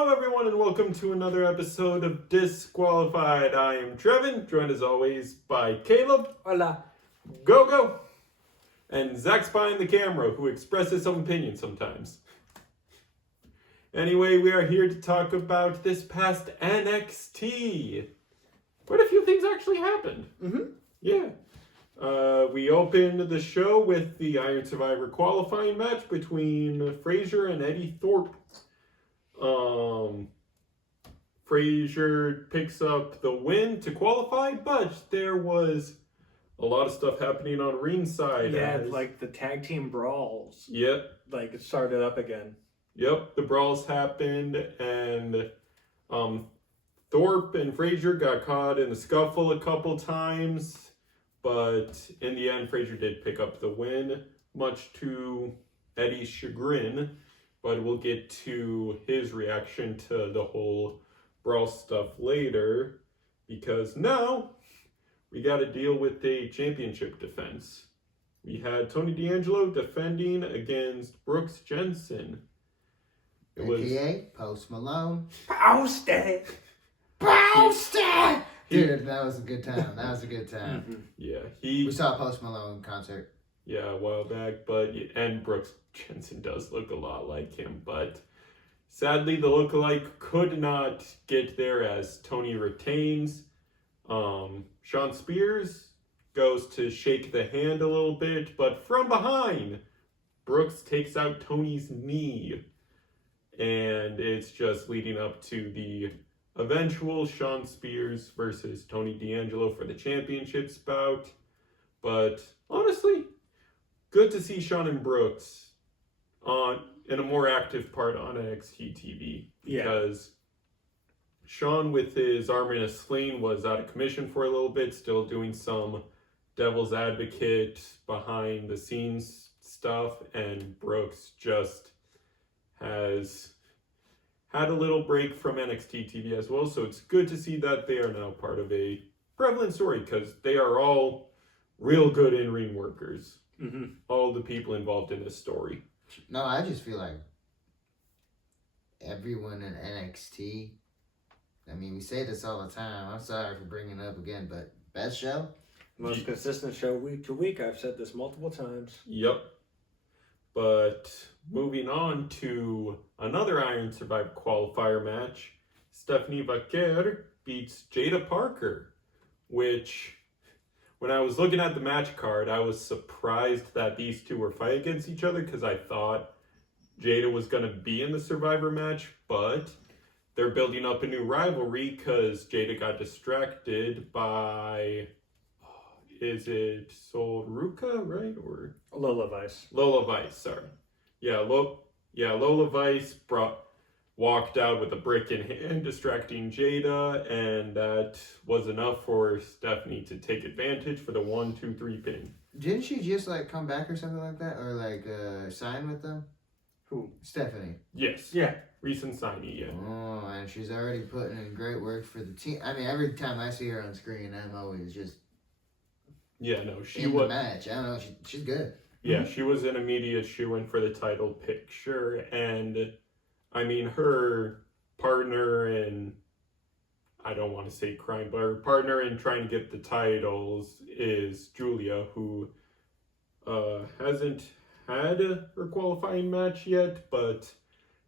Hello, everyone, and welcome to another episode of Disqualified. I am Trevin, joined as always by Caleb. Hola. Go. And Zach's behind the camera, who expresses some opinion sometimes. Anyway, we are here to talk about this past NXT. Quite a few things actually happened. Yeah. We opened the show with the Iron Survivor qualifying match between Frazier and Eddie Thorpe. Frazier picks up the win to qualify, but there was a lot of stuff happening on ringside. Yeah, like the tag team brawls. Yep. Like it started up again. Yep, the brawls happened, and Thorpe and Frazier got caught in a scuffle a couple times, but in the end, Frazier did pick up the win, much to Eddie's chagrin. But we'll get to his reaction to the whole brawl stuff later, because now we got to deal with a championship defense. We had Tony D'Angelo defending against Brooks Jensen. AKA Post Malone. Posted! Dude, that was a good time. Yeah, we saw a Post Malone concert. Yeah, a while back, and Brooks Jensen does look a lot like him, but sadly the lookalike could not get there as Tony retains. Sean Spears goes to shake the hand a little bit, but from behind, Brooks takes out Tony's knee, and it's just leading up to the eventual Sean Spears versus Tony D'Angelo for the championship bout. But honestly, good to see Sean and Brooks in a more active part on NXT TV, because Sean, with his arm in a sling, was out of commission for a little bit, still doing some devil's advocate behind the scenes stuff, and Brooks just has had a little break from NXT TV as well, so it's good to see that they are now part of a prevalent story, because they are all real good in-ring workers. All the people involved in this story. No, I just feel like everyone in NXT, I mean, we say this all the time. I'm sorry for bringing it up again, but best show? Most consistent show week to week. I've said this multiple times. Yep. But moving on to another Iron Survivor qualifier match, Stephanie Vaquer beats Jada Parker, which, when I was looking at the match card, I was surprised that these two were fighting against each other, because I thought Jada was going to be in the Survivor match, but they're building up a new rivalry because Jada got distracted by, is it Sol Ruka, right? Or Lola Vice. Lola Vice, sorry. Yeah, Lola Vice walked out with a brick in hand, distracting Jada, and that was enough for Stephanie to take advantage for the 1-2-3 pin. Didn't she just come back or something like that, or sign with them? Who? Stephanie. Yes. Yeah. Recent signee, yeah. Oh, and she's already putting in great work for the team. I mean, every time I see her on screen, I'm always just the match. I don't know, she's good. Yeah, she was an immediate shoo-in for the title picture, and I mean, her partner in, I don't want to say crime, but her partner in trying to get the titles is Julia, who hasn't had her qualifying match yet, but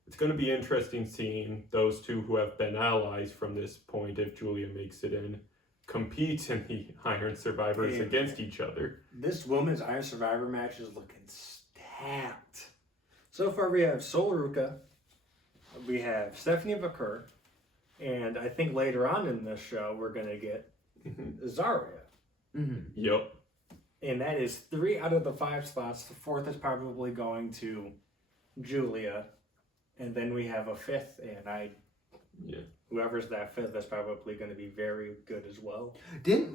it's going to be interesting seeing those two who have been allies from this point, if Julia makes it in, compete in the Iron Survivors against each other. This women's Iron Survivor match is looking stacked. So far we have Sol Ruka, we have Stephanie Vaquer, and I think later on in this show we're going to get Zarya. Yep. And that is 3 out of the 5 spots. The 4th is probably going to Julia. And then we have a 5th, and whoever's that 5th is probably going to be very good as well.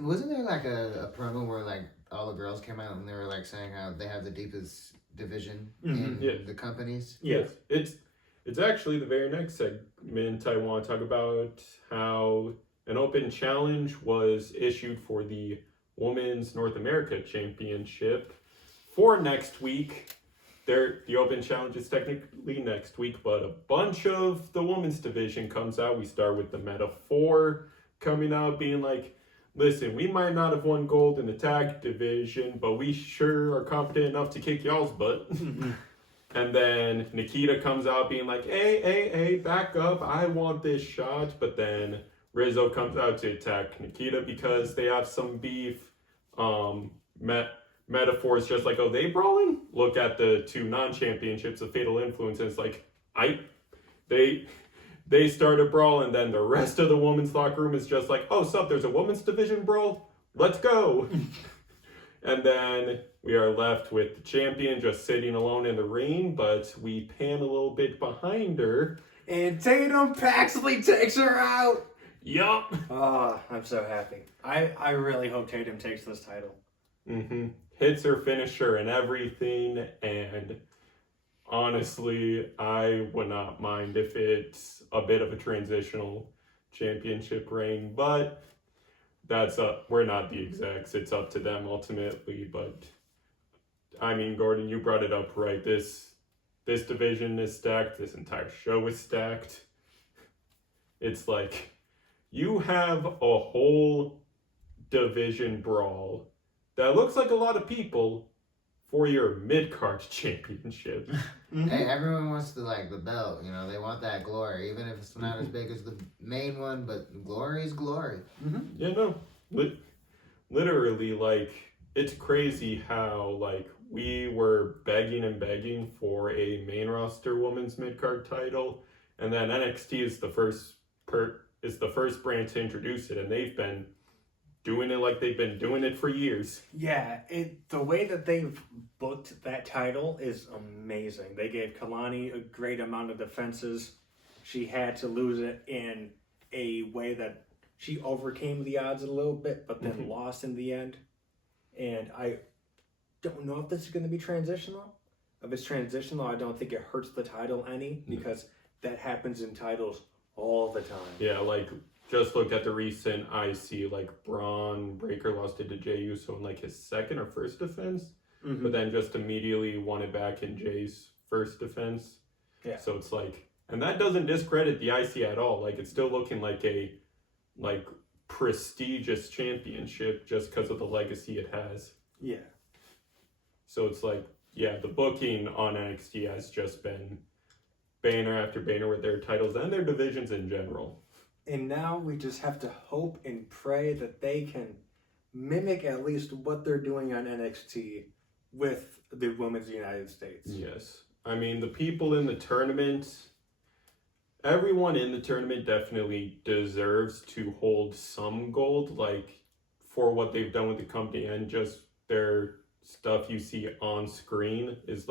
Wasn't there a promo where all the girls came out and they were saying how they have the deepest division in the companies? Yes. It's actually the very next segment I want to talk about, how an open challenge was issued for the Women's North America Championship for next week. the Open Challenge is technically next week, but a bunch of the women's division comes out. We start with the Meta 4 coming out, being like, listen, we might not have won gold in the tag division, but we sure are confident enough to kick y'all's butt. And then Nikita comes out being like, hey, back up. I want this shot. But then Rizzo comes out to attack Nikita because they have some beef. Metaphor's just like, oh, they brawling? Look at the 2 non-championships of Fatal Influence. And it's like, they started brawling. Then the rest of the women's locker room is just like, oh, sup, there's a women's division brawl? Let's go. And then we are left with the champion just sitting alone in the ring, but we pan a little bit behind her. And Tatum Paxley takes her out! Yup. Oh, I'm so happy. I really hope Tatum takes this title. Hits her finisher and everything, and honestly, I would not mind if it's a bit of a transitional championship reign, but we're not the execs. It's up to them ultimately. But I mean, Gordon, you brought it up right. This division is stacked. This entire show is stacked. It's like you have a whole division brawl that looks like a lot of people for your mid-card championship. Hey, everyone wants the belt, they want that glory, even if it's not as big as the main one, but glory is glory. Yeah, no, literally, it's crazy how, we were begging for a main roster women's mid-card title, and then NXT is the first brand to introduce it, and they've been doing it like they've been doing it for years. Yeah, the way that they've booked that title is amazing. They gave Kalani a great amount of defenses. She had to lose it in a way that she overcame the odds a little bit, but then lost in the end. And I don't know if this is going to be transitional. If it's transitional, I don't think it hurts the title any, because that happens in titles all the time. Yeah, just look at the recent IC, Braun Breaker lost it to Jey Uso in his second or first defense, but then just immediately won it back in Jay's first defense. Yeah. So it's and that doesn't discredit the IC at all. It's still looking like a prestigious championship just because of the legacy it has. Yeah. So it's the booking on NXT has just been banner after banner with their titles and their divisions in general. And now we just have to hope and pray that they can mimic at least what they're doing on NXT with the Women's United States. Yes. I mean, the people in the tournament, everyone in the tournament definitely deserves to hold some gold, for what they've done with the company, and just their stuff you see on screen is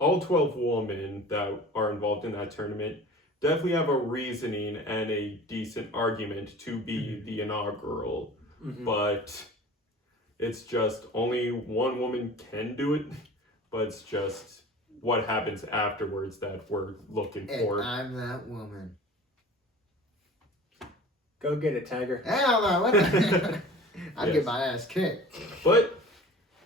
all 12 women that are involved in that tournament definitely have a reasoning and a decent argument to be the inaugural, but it's just only one woman can do it, but it's just what happens afterwards that we're looking for. And I'm that woman. Go get it, Tiger. Hell no, what the I'd get my ass kicked. But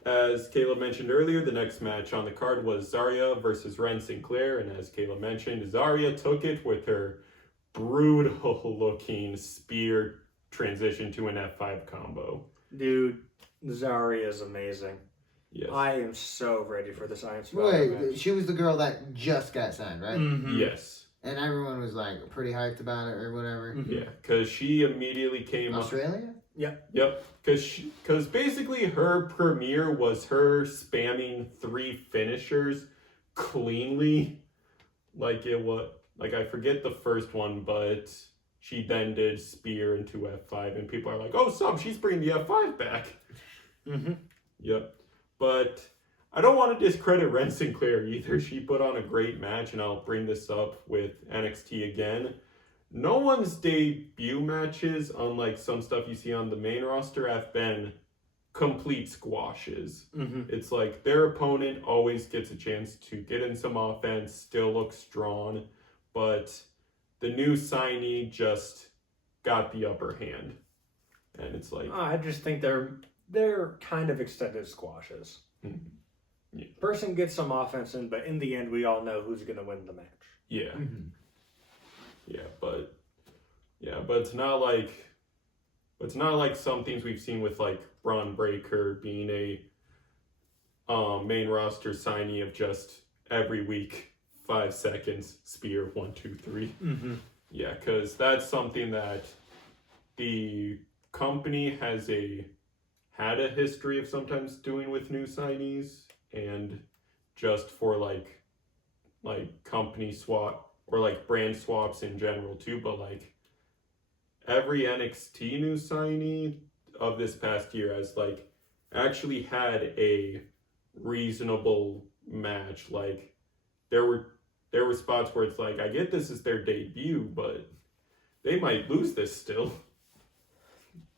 as Caleb mentioned earlier, the next match on the card was Zarya versus Ren Sinclair, and as Caleb mentioned, Zarya took it with her brutal-looking spear transition to an F5 combo. Dude, Zarya is amazing. Yes. I am so ready for this Iron Survivor match. She was the girl that just got signed, right? Yes. And everyone was pretty hyped about it or whatever. Yeah, because she immediately came Australia? Yep, because basically her premiere was her spamming 3 finishers cleanly. I forget the first one, but she then did spear into F5, and people are like, oh, she's bringing the F5 back. Yep, but I don't want to discredit Ren Sinclair either. She put on a great match, and I'll bring this up with NXT again. No one's debut matches, unlike some stuff you see on the main roster, have been complete squashes. It's their opponent always gets a chance to get in some offense, still look strong, but the new signee just got the upper hand. And it's I just think they're kind of extended squashes. person gets some offense in, but in the end, we all know who's going to win the match. Yeah. Mm-hmm. But it's not like some things we've seen with like Braun Breaker being a main roster signee of just every week 5 seconds spear 1 2 3. Mm-hmm. Yeah, because that's something that the company had a history of sometimes doing with new signees, and just for like company swap or like brand swaps in general too. But like every NXT new signee of this past year has like actually had a reasonable match. Like there were spots where it's like, I get this is their debut, but they might lose this still.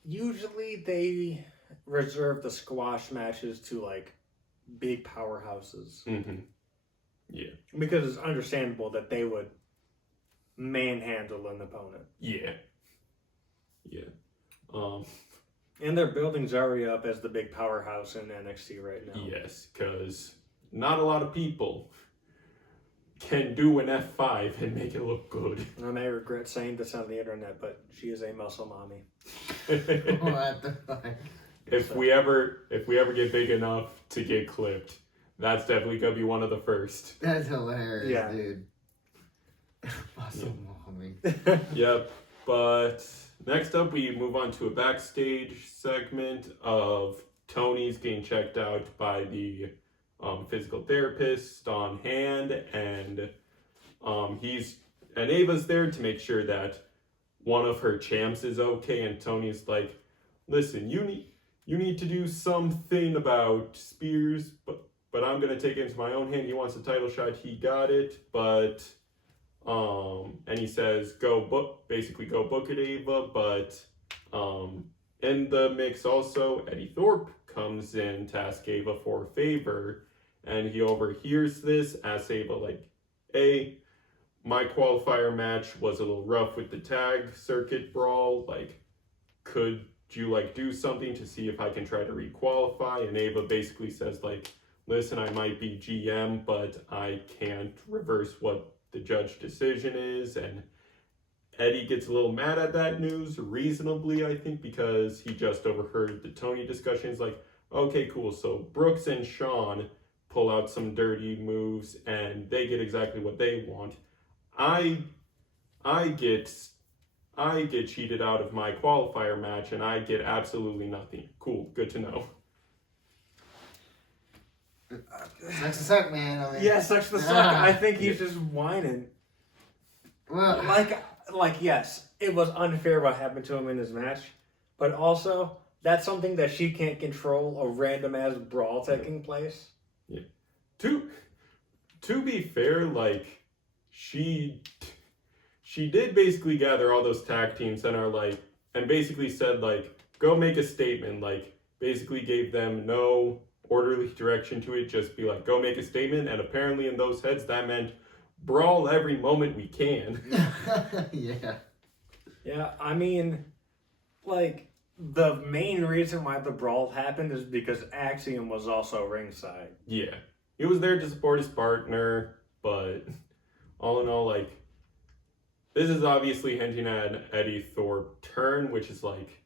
Usually they reserve the squash matches to like big powerhouses. Mm-hmm. Yeah. Because it's understandable that they would manhandle an opponent. Yeah. And their building's already up as the big powerhouse in NXT right now. Yes, because not a lot of people can do an F5 and make it look good. And I may regret saying this on the internet, but she is a muscle mommy. What the fuck? If we ever get big enough to get clipped, that's definitely gonna be one of the first. That's hilarious, Yeah. dude. Muscle mommy. Yep. But next up, we move on to a backstage segment of Tony's getting checked out by the physical therapist on hand, and Ava's there to make sure that one of her champs is okay. And Tony's like, "Listen, you need to do something about Spears, but I'm gonna take it into my own hand. He wants a title shot. He got it, but." And he says, go book it, Ava, but in the mix also, Eddie Thorpe comes in to ask Ava for a favor, and he overhears this, asks Ava, like, hey, my qualifier match was a little rough with the tag circuit brawl, like, could you, like, do something to see if I can try to re-qualify? And Ava basically says, like, listen, I might be GM, but I can't reverse what the judge decision is. And Eddie gets a little mad at that news, reasonably, I think, because he just overheard the Tony discussions. Like, okay, cool, so Brooks and Sean pull out some dirty moves and they get exactly what they want. I get cheated out of my qualifier match and I get absolutely nothing. Cool, good to know. Sucks to suck, man. I mean, Yeah, sucks to suck. I think he's just whining. Well, Like, yes, it was unfair what happened to him in his match, but also that's something that she can't control, a random ass brawl taking place. Yeah. To be fair, like she did basically gather all those tag teams and basically said, like, go make a statement, like basically gave them no orderly direction to it, just be like, go make a statement. And apparently in those heads that meant brawl every moment we can. Yeah, I mean, like, the main reason why the brawl happened is because Axiom was also ringside. Yeah, he was there to support his partner, but all in all, like, this is obviously hinting at an Eddie Thorpe turn, which is like,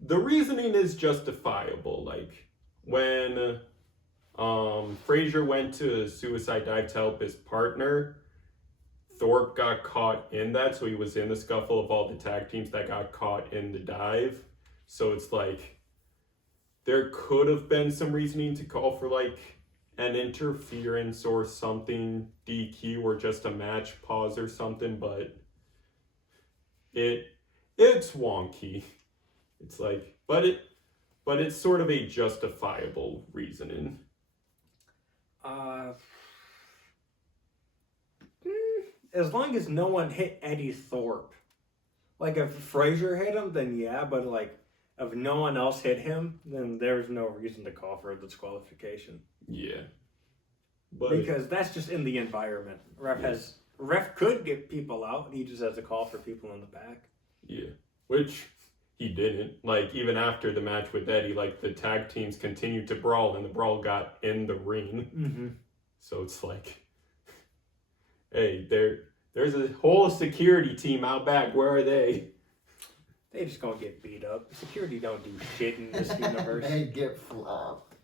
the reasoning is justifiable. Like, when Frazier went to suicide dive to help his partner, Thorpe got caught in that, so he was in the scuffle of all the tag teams that got caught in the dive. So it's like, there could have been some reasoning to call for like an interference or something, DQ, or just a match pause or something, but it's wonky. It's like, but it's sort of a justifiable reasoning. As long as no one hit Eddie Thorpe. Like, if Frazier hit him, then yeah, but like, if no one else hit him, then there's no reason to call for a disqualification. Yeah. But because that's just in the environment. Ref could get people out, he just has to call for people in the back. Yeah. Which he didn't. Like, even after the match with Eddie, like, the tag teams continued to brawl, and the brawl got in the ring. Mm-hmm. So it's like, hey, there's a whole security team out back. Where are they? They just gonna get beat up. Security don't do shit in this universe. They get flopped.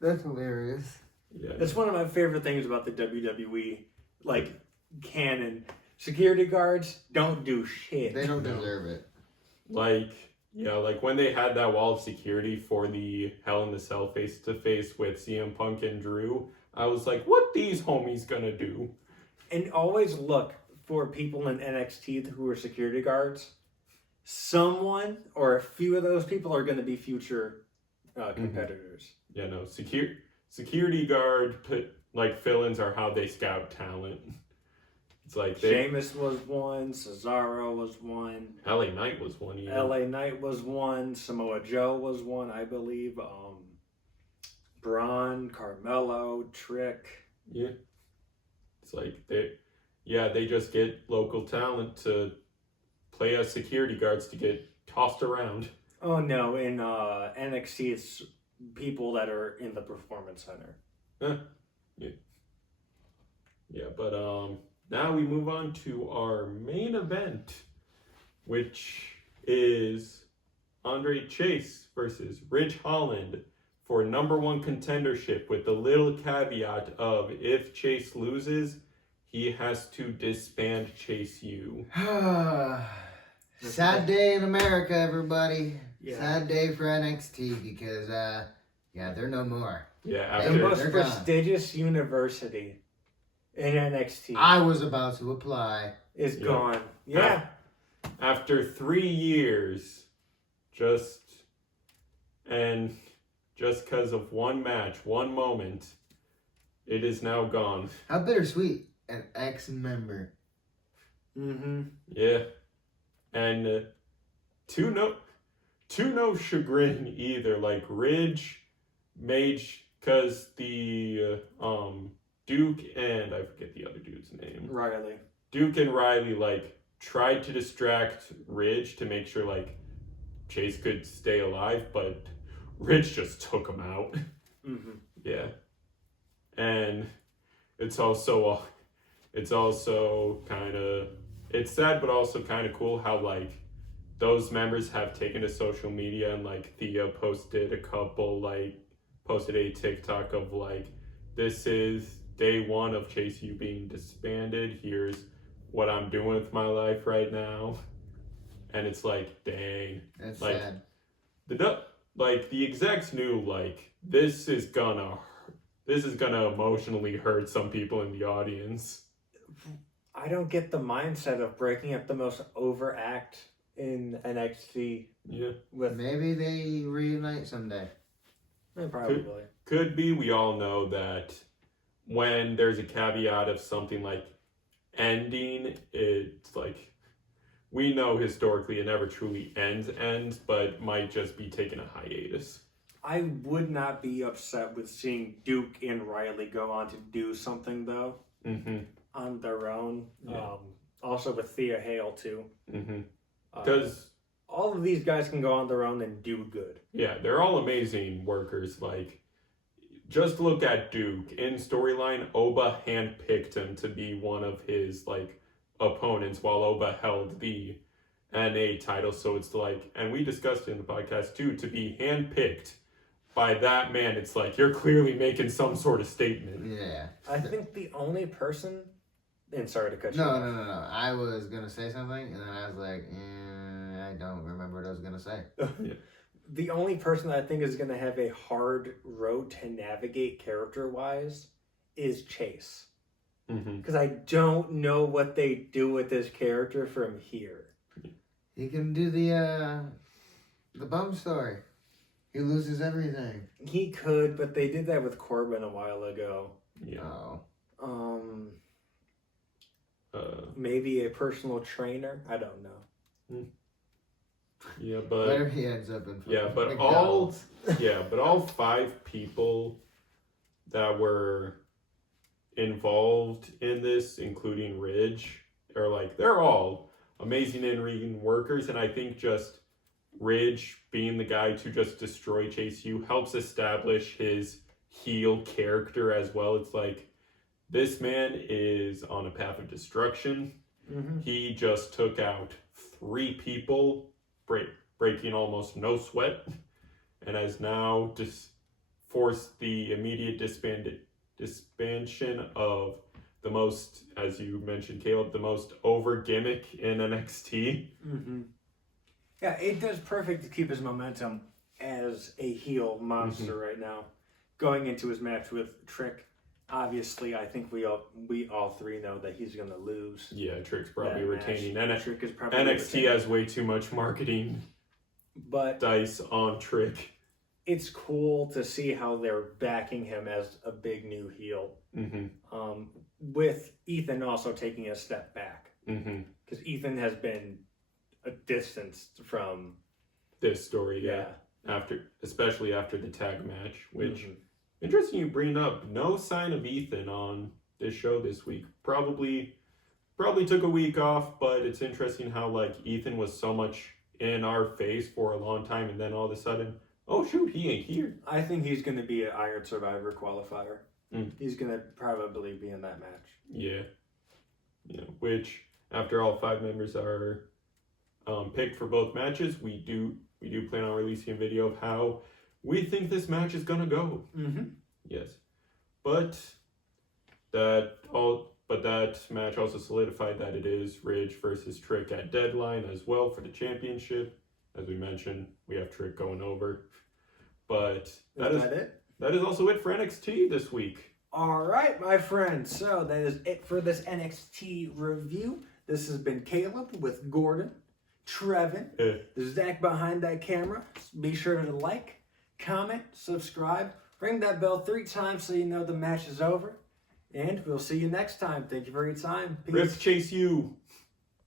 That's hilarious. Yeah. That's one of my favorite things about the WWE, like, canon. Security guards don't do shit. They don't deserve it. Like, yeah, like when they had that wall of security for the Hell in the Cell face-to-face with CM Punk and Drew, I was like, what these homies gonna do? And always look for people in NXT who are security guards. Someone or a few of those people are going to be future competitors. Yeah, no, security guard fill-ins are how they scout talent. It's like Sheamus was one, Cesaro was one, LA Knight was one. Even. LA Knight was one, Samoa Joe was one, I believe. Braun, Carmelo, Trick. Yeah, it's like they just get local talent to play as security guards to get tossed around. Oh no, in NXT it's people that are in the Performance Center. Yeah, but now we move on to our main event, which is Andre Chase versus Ridge Holland for #1 contendership, with the little caveat of if Chase loses, he has to disband Chase U. Sad day in America, everybody. Yeah. Sad day for NXT because, they're no more. Yeah, The after most they're gone. prestigious university in NXT I was about to apply. is Yeah. gone. Yeah. after 3 years, just because of one match, one moment, it is now gone. How bittersweet. An ex-member. Mm-hmm. Yeah, and to no chagrin either. Like Ridge, Mage, because the Duke and I forget the other dude's name. Riley. Duke and Riley tried to distract Ridge to make sure Chase could stay alive, but Ridge just took him out. Mm-hmm. Yeah, and it's also kind of, it's sad but also kind of cool how those members have taken to social media, and Thea posted a TikTok of this is day one of Chase U being disbanded. Here's what I'm doing with my life right now, and it's dang, That's sad. the execs knew this is gonna emotionally hurt some people in the audience. I don't get the mindset of breaking up the most overact in NXT Yeah, with Maybe they reunite someday. probably. could be. We all know that when there's a caveat of something ending, it's we know historically it never truly ends, but might just be taking a hiatus. I would not be upset with seeing Duke and Riley go on to do something though Mm-hmm. on their own. Yeah. Also with Thea Hale too. Mm-hmm. Uh, Because all of these guys can go on their own and do good. yeah, they're all amazing workers. Just look at Duke. In storyline, Oba handpicked him to be one of his opponents while Oba held the NA title. So it's and we discussed it in the podcast too, to be handpicked by that man, it's you're clearly making some sort of statement. Yeah. I think the only person, and sorry to cut you No. off. I was going to say something, and then I was like, I don't remember what I was going to say. The only person that I think is going to have a hard road to navigate character-wise is Chase. Mm-hmm. Because I don't know what they do with this character from here. He can do the bum story. He loses everything. He could, but they did that with Corbin a while ago. Yeah. Oh. Maybe a personal trainer. I don't know. Yeah, but Where he ends up in yeah, but McDonald's. all 5 people that were involved in this, including Ridge, are they're all amazing in-ring workers, and I think just Ridge being the guy to just destroy Chase U helps establish his heel character as well. It's like, this man is on a path of destruction. Mm-hmm. He just took out 3 people, breaking almost no sweat, and has now forced the immediate disbandment of the most, as you mentioned, Caleb, the most over gimmick in NXT. Mm-hmm. Yeah, it does perfect to keep his momentum as a heel monster right now. Going into his match with Trick, obviously, I think we all 3 know that he's going to lose. Yeah, Trick's probably that retaining. Trick is probably NXT retaining. has way too much marketing dice on Trick. It's cool to see how they're backing him as a big new heel. Mm-hmm. With Ethan also taking a step back. Mm-hmm. Because Ethan has been a distance from this story, especially after the tag match, which Mm-hmm. interesting you bring up. No sign of Ethan on this show this week. Probably took a week off, but it's interesting how like Ethan was so much in our face for a long time, and then all of a sudden, oh shoot, he ain't here. I think he's going to be an Iron Survivor qualifier. Mm. He's going to probably be in that match. Yeah, which after all 5 members are picked for both matches, we do plan on releasing a video of how we think this match is gonna go. Mm-hmm. Yes, but that match also solidified that it is Ridge versus Trick at Deadline as well for the championship. As we mentioned, we have Trick going over, but That it? That is also it for NXT this week. All right, my friends. So that is it for this NXT review. This has been Caleb with Gordon, Trevin, Zach behind that camera. Be sure to like, comment, subscribe, ring that bell 3 times so you know the match is over. And we'll see you next time. Thank you for your time. Peace. Rip Chase U.